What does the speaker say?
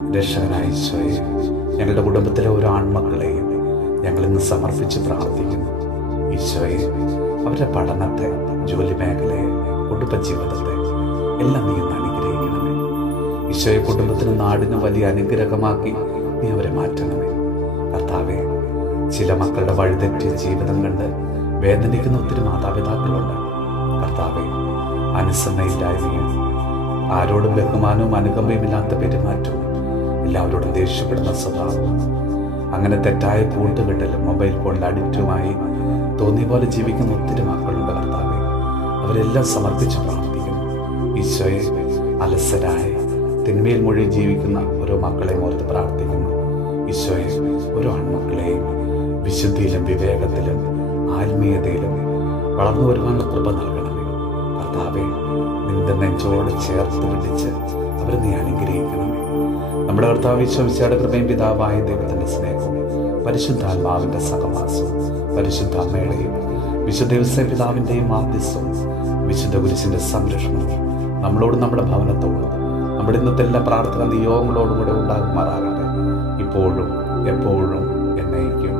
രക്ഷകനായ ഈശോയെ, ഞങ്ങളുടെ കുടുംബത്തിലെ ഓരോ ആൺമക്കളെയും ഞങ്ങളിന്ന് സമർപ്പിച്ച് പ്രാർത്ഥിക്കുന്നു. ഈശോയെ, അവരുടെ പഠനത്തെ, ജോലി മേഖലയെ, കുടുംബജീവിതത്തെ എല്ലാം നീ ഒന്ന് അനുഗ്രഹിക്കണമേ. ഈശോയെ, കുടുംബത്തിനും നാടിനും വലിയ അനുഗ്രഹമാക്കി നീ അവരെ മാറ്റണമേ. കർത്താവേ, ചില മക്കളുടെ വഴിതെറ്റിയ ജീവിതം കണ്ട് വേദനിക്കുന്ന ഒത്തിരി മാതാപിതാക്കളുണ്ട്. കർത്താവേ, അനുസരണയില്ലായ്മയും ആരോടും ബഹുമാനവും അനുകമ്പയുമില്ലാത്ത പെരുമാറ്റവും, എല്ലാവരോടും ദേഷ്യപ്പെടുന്ന സ്വഭാവവും, അങ്ങനെ തെറ്റായ കൂട്ടുകെട്ടലും മൊബൈൽ ഫോണിൽ അഡിക്റ്റുമായി തോന്നിയ പോലെ ജീവിക്കുന്ന ഒത്തിരി മക്കളുണ്ട്. കർത്താവെ, അവരെല്ലാം സമർപ്പിച്ച് പ്രാർത്ഥിക്കുന്നു. ഈശോയെ, അലസരായി തിന്മയിൽ മൊഴി ജീവിക്കുന്ന ഓരോ മക്കളെയും ഓർത്ത് പ്രാർത്ഥിക്കുന്നു. ഈശോയെ, ഓരോ ആൺമക്കളെയും വിശുദ്ധിയിലും വിവേകത്തിലും ആത്മീയതയിലും വളർന്നു വരുവാനുള്ള കൃപ നൽകണമേ. കർത്താവെ, നിന്റെ നെഞ്ചോട് ചേർത്ത് പിടിച്ച് അവരെ നീ അനുഗ്രഹിക്കണമേ. നമ്മുടെ കർത്താവ് ഈശോ മിശിഹായുടെ കൃപയും പിതാവായ ദൈവത്തിൻ്റെ സ്നേഹവും പരിശുദ്ധാത്മാവിൻ്റെ സഹവാസവും പരിശുദ്ധ അമ്മയുടെയും വിശുദ്ധ യോസേപ്പ് പിതാവിൻ്റെയും മാധ്യസ്ഥവും വിശുദ്ധ കുരിശിൻ്റെ സംരക്ഷണവും നമ്മളോടും നമ്മുടെ ഭവനത്തോടും നമ്മുടെ ഇന്നത്തെ എല്ലാ പ്രാർത്ഥന നിയോഗങ്ങളോടും കൂടെ ഉണ്ടാകുമാറാകട്ടെ, ഇപ്പോഴും എപ്പോഴും എന്നേക്കും.